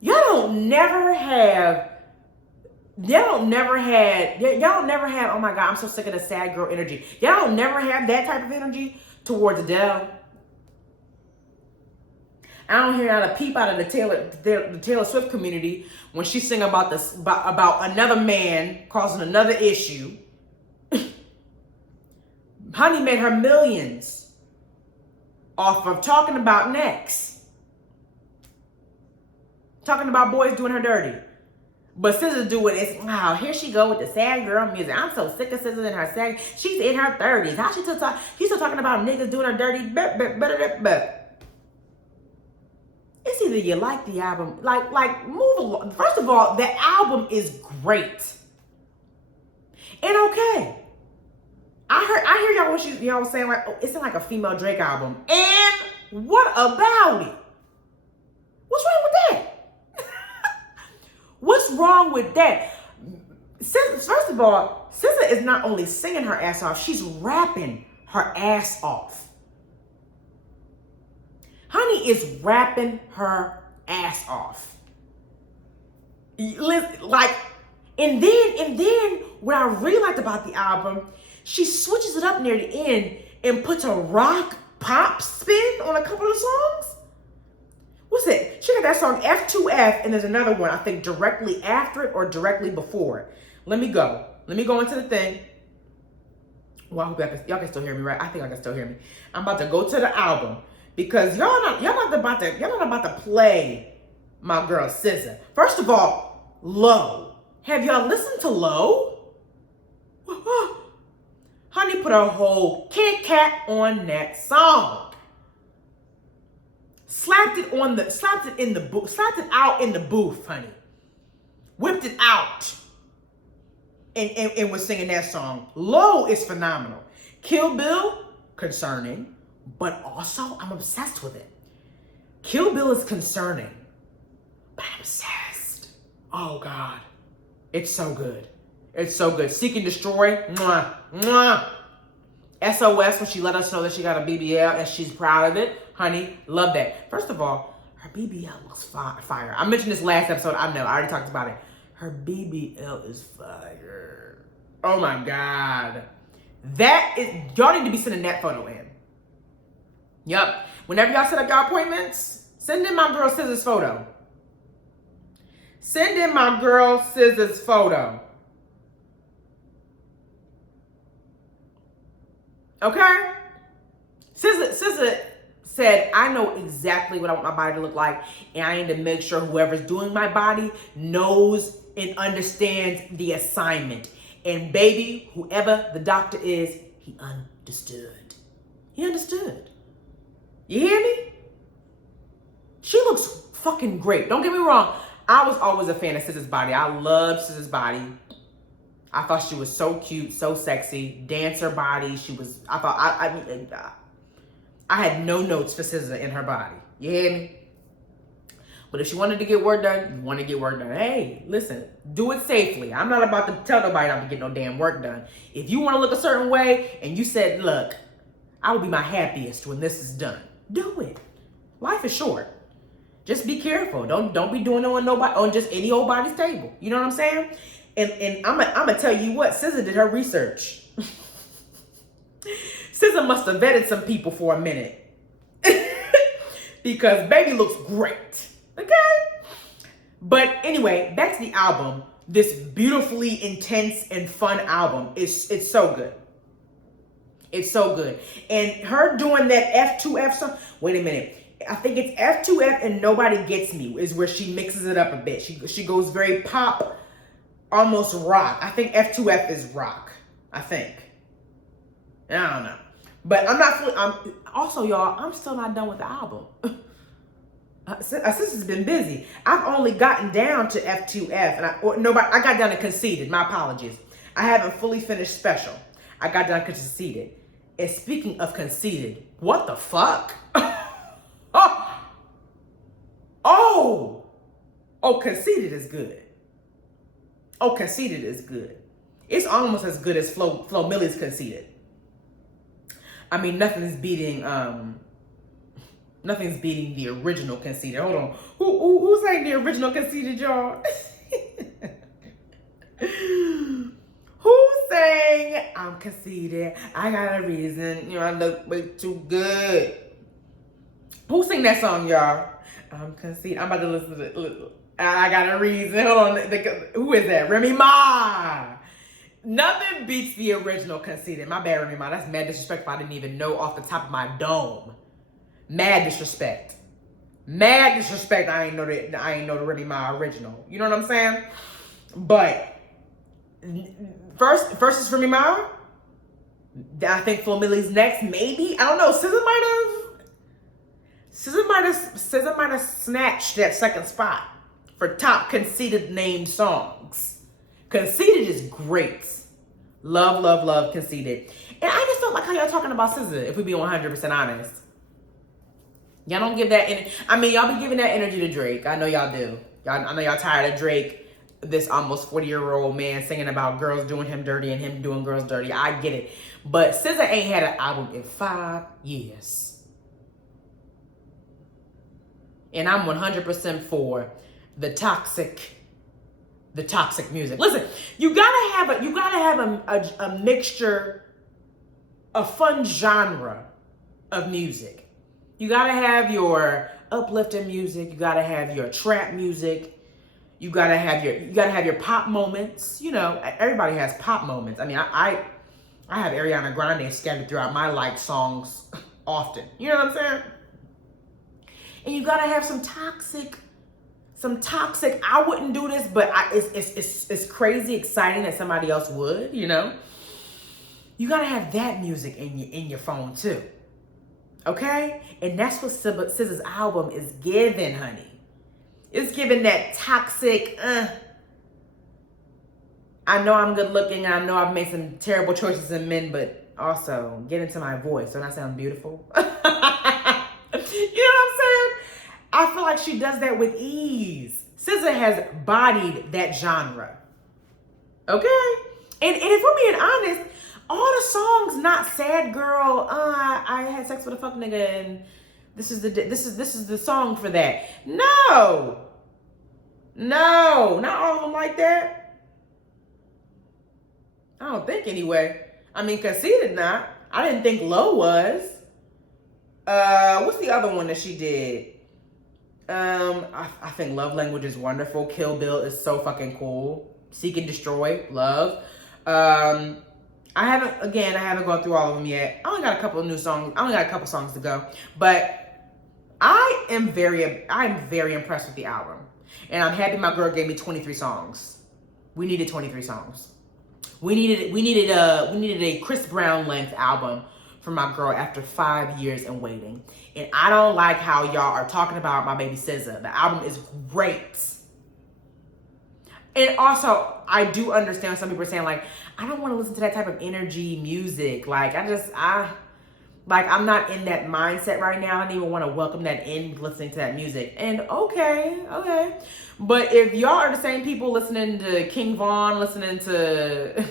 Y'all never had, oh my God, I'm so sick of the sad girl energy. Y'all don't never have that type of energy towards Adele. I don't hear not a peep out of the Taylor Swift community when she sing about another man causing another issue. Honey made her millions off of talking about necks. Talking about boys doing her dirty. But SZA doing it, wow, here she go with the sad girl music. I'm so sick of SZA and her sad. She's in her 30s. How she still she's still talking about niggas doing her dirty. It's either you like the album, like move along. First of all, the album is great. And okay. I hear y'all was saying like, oh, it's like a female Drake album. And what about it? What's wrong with that? What's wrong with that? First of all, SZA is not only singing her ass off, she's rapping her ass off. Honey is rapping her ass off. Listen, like, and then what I really liked about the album, she switches it up near the end and puts a rock pop spin on a couple of songs. What's it? She got that song F2F, and there's another one, I think, directly after it or directly before it. Let me go into the thing. Well, I hope y'all can still hear me, right? I think I can still hear me. I'm about to go to the album because y'all not about to play my girl SZA. First of all, Low. Have y'all listened to Low? Honey put a whole Kit Kat on that song. Slapped it out in the booth, honey. Whipped it out. And was singing that song. Low is phenomenal. Kill Bill, concerning, but also I'm obsessed with it. Kill Bill is concerning, but I'm obsessed. Oh God, it's so good. It's so good. Seek and Destroy, mwah, mwah. SOS, when she let us know that she got a BBL and she's proud of it. Honey, love that. First of all, her BBL looks fire. I mentioned this last episode. I know, I already talked about it. Her BBL is fire. Oh my God. That is, y'all need to be sending that photo in. Yup. Whenever y'all set up y'all appointments, send in my girl SZA's photo. Send in my girl SZA's photo. Okay? SZA said, I know exactly what I want my body to look like, and I need to make sure whoever's doing my body knows and understands the assignment. And baby, whoever the doctor is, he understood. He understood. You hear me? She looks fucking great. Don't get me wrong. I was always a fan of SZA's body. I loved SZA's body. I thought she was so cute, so sexy. Dancer body. I had no notes for SZA in her body. You hear me? But if she wanted to get work done, you want to get work done. Hey, listen, do it safely. I'm not about to tell nobody not to get no damn work done. If you want to look a certain way and you said, look, I will be my happiest when this is done, do it. Life is short. Just be careful. Don't be doing it on nobody, on just any old body's table. You know what I'm saying? And I'm gonna tell you what, SZA did her research. SZA must have vetted some people for a minute. Because baby looks great. Okay? But anyway, back to the album. This beautifully intense and fun album. It's so good. It's so good. And her doing that F2F song. Wait a minute. I think it's F2F and Nobody Gets Me is where she mixes it up a bit. She goes very pop, almost rock. I think F2F is rock. I think. I don't know. But also, y'all, I'm still not done with the album. Sister's been busy. I've only gotten down to F2F, and I got down to Conceited. My apologies. I haven't fully finished Special. I got down to Conceited. And speaking of Conceited, what the fuck? Conceited is good. Oh, Conceited is good. It's almost as good as Flo Millie's Conceited. I mean, nothing's beating the original Conceited. Hold on. Who sang the original Conceited, y'all? Who sang I'm conceited, I got a reason, I look way too good? Who sang that song, y'all? I'm conceited. I'm about to listen to it. I got a reason. Hold on. Who is that? Remy Ma. Nothing beats the original Conceited. My bad, Remy Ma. That's mad disrespectful. I didn't even know off the top of my dome. Mad disrespect. Mad disrespect. I ain't know the Remy Ma original. You know what I'm saying? But first is Remy Ma. I think Flo Millie's next. Maybe, I don't know. SZA might have snatched that second spot for top Conceited named songs. Conceited is great. Love, love, love Conceited. And I just don't like how y'all talking about SZA, if we be 100% honest. Y'all don't give that energy. I mean, y'all be giving that energy to Drake. I know y'all do. I know y'all tired of Drake this almost 40-year-old man singing about girls doing him dirty and him doing girls dirty. I get it. But SZA ain't had an album in 5 years. And I'm 100% for the toxic music. Listen, you gotta have a mixture, a fun genre of music. You gotta have your uplifting music. You gotta have your trap music. You gotta have your pop moments. You know, everybody has pop moments. I mean, I have Ariana Grande scattered throughout my liked songs often. You know what I'm saying? And you gotta have some toxic. I wouldn't do this, but it's crazy exciting that somebody else would. You know, you gotta have that music in your phone too. Okay, and that's what SZA's album is giving, honey. It's giving that toxic. I know I'm good looking. I know I've made some terrible choices in men, but also get into my voice. Don't I sound beautiful? You know what I'm saying? I feel like she does that with ease. SZA has bodied that genre. Okay? And if we're being honest, all the songs, not sad girl, I had sex with a fuck nigga and this is the song for that. No, not all of them like that. I don't think anyway. I mean, Conceited not. I didn't think Low was. What's the other one that she did? I think Love Language is wonderful. Kill Bill is so fucking cool. Seek and Destroy, love. I haven't gone through all of them yet. I only got a couple of new songs. I only got a couple songs to go. But I'm very impressed with the album. And I'm happy my girl gave me 23 songs. We needed 23 songs. We needed a Chris Brown length album for my girl after 5 years and waiting. And I don't like how y'all are talking about my baby SZA. The album is great. And also, I do understand some people are saying, like, I don't want to listen to that type of energy music. Like, I'm not in that mindset right now. I don't even want to welcome that in listening to that music. And okay. But if y'all are the same people listening to King Von, listening to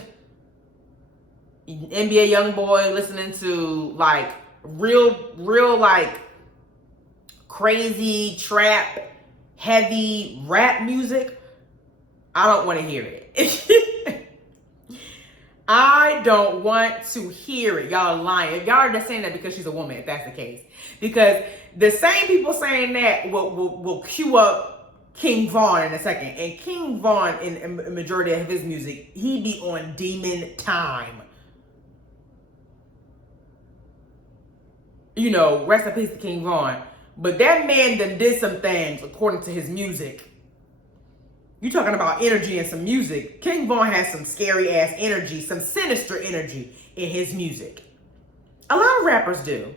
NBA Youngboy, listening to like real like crazy trap, heavy rap music, I don't want to hear it. I don't want to hear it. Y'all are lying. Y'all are just saying that because she's a woman, if that's the case. Because the same people saying that will cue up King Von in a second. And King Von, in a majority of his music, he be on demon time. You know, rest in peace to King Von. But that man done did some things according to his music. You talking about energy and some music. King Von has some scary ass energy, some sinister energy in his music. A lot of rappers do.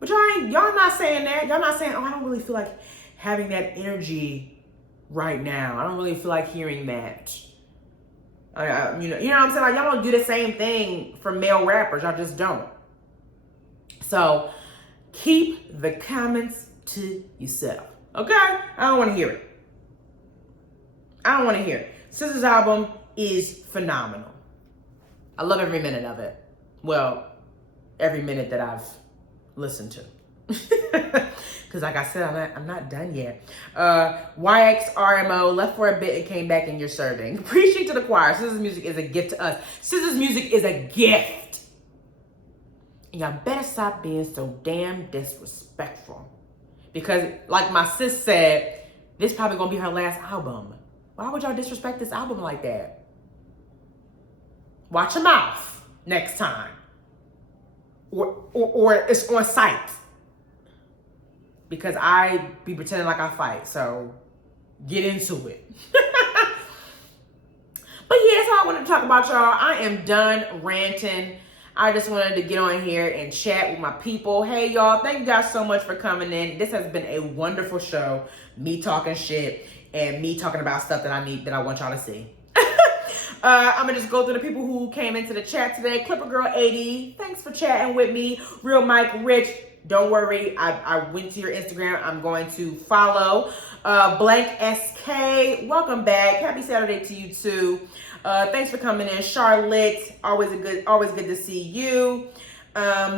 But y'all not saying that. Y'all not saying, oh, I don't really feel like having that energy right now. I don't really feel like hearing that. You know what I'm saying? Like, y'all don't do the same thing for male rappers. Y'all just don't. So keep the comments to yourself. Okay? I don't want to hear it. I don't want to hear it. SZA's album is phenomenal. I love every minute of it. Well, every minute that I've listened to. Because like I said, I'm not done yet. YXRMO, left for a bit and came back and you're serving. Appreciate to the choir. SZA's music is a gift to us. SZA's music is a gift. And y'all better stop being so damn disrespectful. Because like my sis said, this probably going to be her last album. Why would y'all disrespect this album like that? Watch your mouth next time. Or it's on site. Because I be pretending like I fight. So get into it. But yeah, that's all I wanted to talk about, y'all. I am done ranting. I just wanted to get on here and chat with my people. Hey, y'all, thank you guys so much for coming in. This has been a wonderful show. Me talking shit and me talking about stuff that I want y'all to see. I'm gonna just go through the people who came into the chat today. Clipper Girl 80, thanks for chatting with me. Real Mike Rich, Don't worry, I went to your Instagram. I'm going to follow. Blank SK, welcome back. Happy Saturday to you too. Thanks for coming in. Charlotte, always good to see you.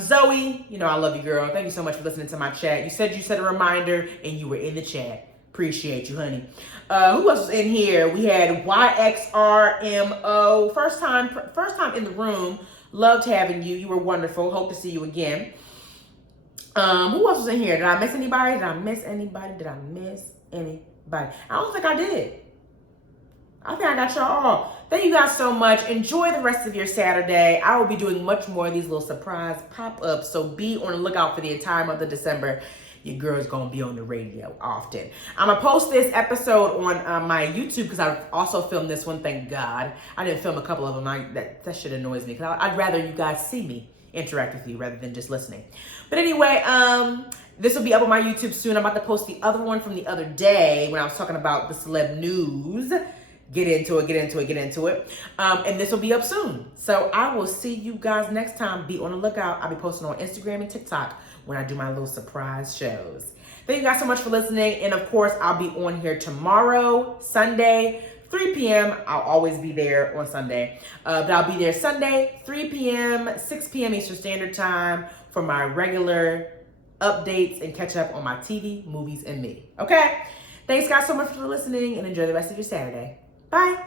Zoe, you know I love you, girl. Thank you so much for listening to my chat. You said a reminder and you were in the chat. Appreciate you, honey. Who else was in here? We had YXRMO. First time in the room. Loved having you. You were wonderful. Hope to see you again. Who else was in here? Did I miss anybody? I don't think I did. I think I got y'all all. Thank you guys so much. Enjoy the rest of your Saturday. I will be doing much more of these little surprise pop-ups, so be on the lookout for the entire month of December. Your girl's gonna be on the radio often. I'm gonna post this episode on my YouTube because I also filmed this one. Thank God I didn't film a couple of them. That shit annoys me because I'd rather you guys see me interact with you rather than just listening. But anyway, this will be up on my YouTube soon. I'm about to post the other one from the other day when I was talking about the celeb news. Get into it. And this will be up soon. So I will see you guys next time. Be on the lookout. I'll be posting on Instagram and TikTok when I do my little surprise shows. Thank you guys so much for listening. And of course, I'll be on here tomorrow, Sunday, 3 p.m. I'll always be there on Sunday. But I'll be there Sunday, 3 p.m., 6 p.m. Eastern Standard Time for my regular updates and catch up on my TV, movies, and me. Okay? Thanks guys so much for listening and enjoy the rest of your Saturday. Bye.